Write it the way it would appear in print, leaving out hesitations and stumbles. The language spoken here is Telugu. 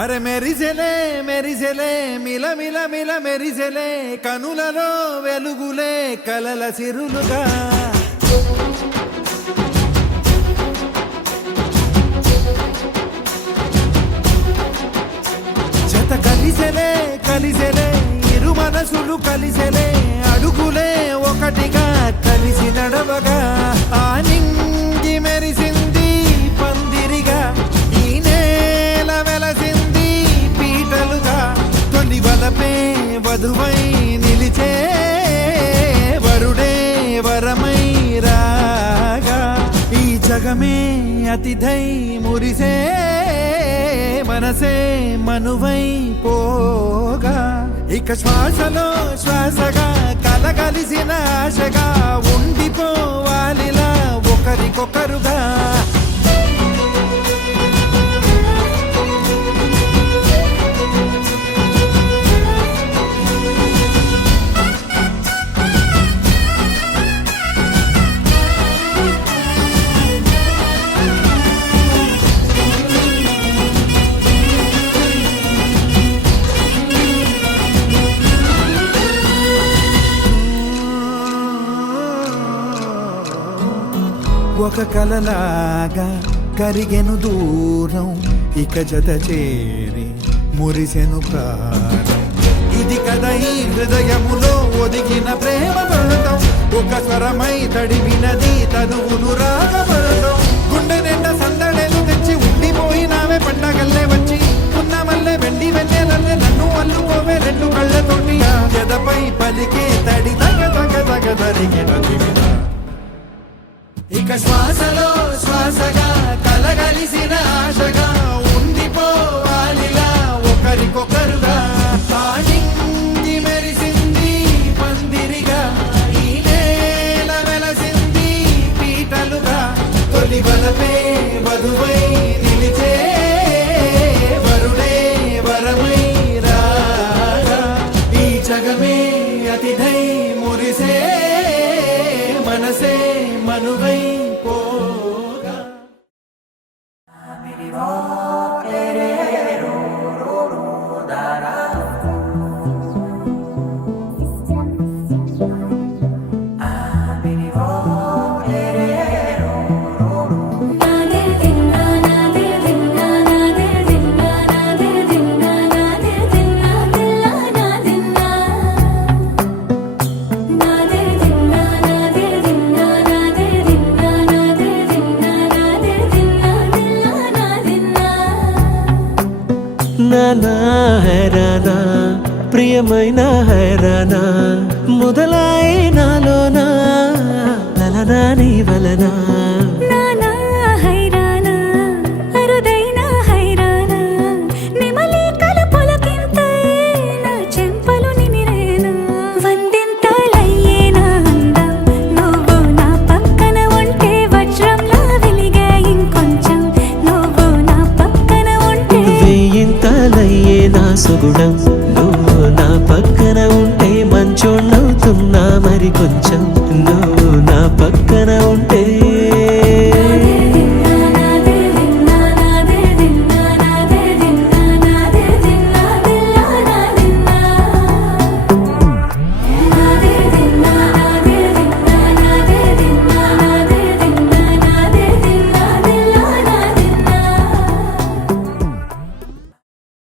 అరే మెరిసెలే మెరిసెలే మిల మిల మిల మెరిసెలే కనులలో వెలుగులే కలల సిరులుగా జత కలిసెలే కలిసెలే ఇరు మనసులు కలిసెలే అడుగులే ఒకటిగా కలిసి నడవగా ఆ నింగి మెరిసింది పందిరిగా ఈ నేల వెలసింది పీటలుగా తొలి వలపే వధువై నిలిచే వరుడే వరమై రాగా ఈ జగమే అతిథై మురిసే మనసే మనువై పోగా ఇక శ్వాసలో శ్వాసగా కలగలిసిన ఆశగా ఉండిపోవాలిలా ఒకరికొకరుగా ఒక కలలాగా కరిగెను దూరం ఇక జత చేరి మురిసెను ప్రాణం ఇది కదా ఈ హృదయములో ఒదిగిన ప్రేమ పడతాం ఒక స్వరమై తడివినది తనువును రాగపడతాం గుండె నిండా సందడేలు తెచ్చి ఉండిపోయినావే పండగల్లే వచ్చి ఉన్నమల్లే వెండి వెన్నెలల్లే నన్ను అల్లుకోవే రెండు కళ్ళతోటి ఎదపై పలికే తడి తగ తగ తగ తరిగినది ఇక శ్వాసలో శ్వాసగా కలగలిసిన ఆశగా ఉండిపోవాలిలా ఒకరికొకరుగా తానింగి మెరిసింది పందిరిగా ఈ నేల వెలసింది పీటలుగా తొలి వలపే వధువై నిలిచే వరుడే వరమై రాగా ఈ జగమే అతిథై మురిసే మనసే మనువై పోగా నానా హైరానా ప్రియమైన హైరానా మొదలాయి నాలోనా లలనా నీ వలనా నానా హైరానా అరుదైన హైరానా నిమలి కలుపులకింతై నా చెంపలు నిమిరేనా వందింతలయ్యేనా అందం నువ్వు నా పక్కన ఉంటే వజ్రంలా వెలిగే ఇంకొంచెం నువ్వు నా పక్కన ఉంటే వెయ్యింతలయ్యే నా సుగుణం నువ్వు నా పక్కన ఉంటే మంచోణ్ణవుతున్నా మరి కొంచెం నువ్వు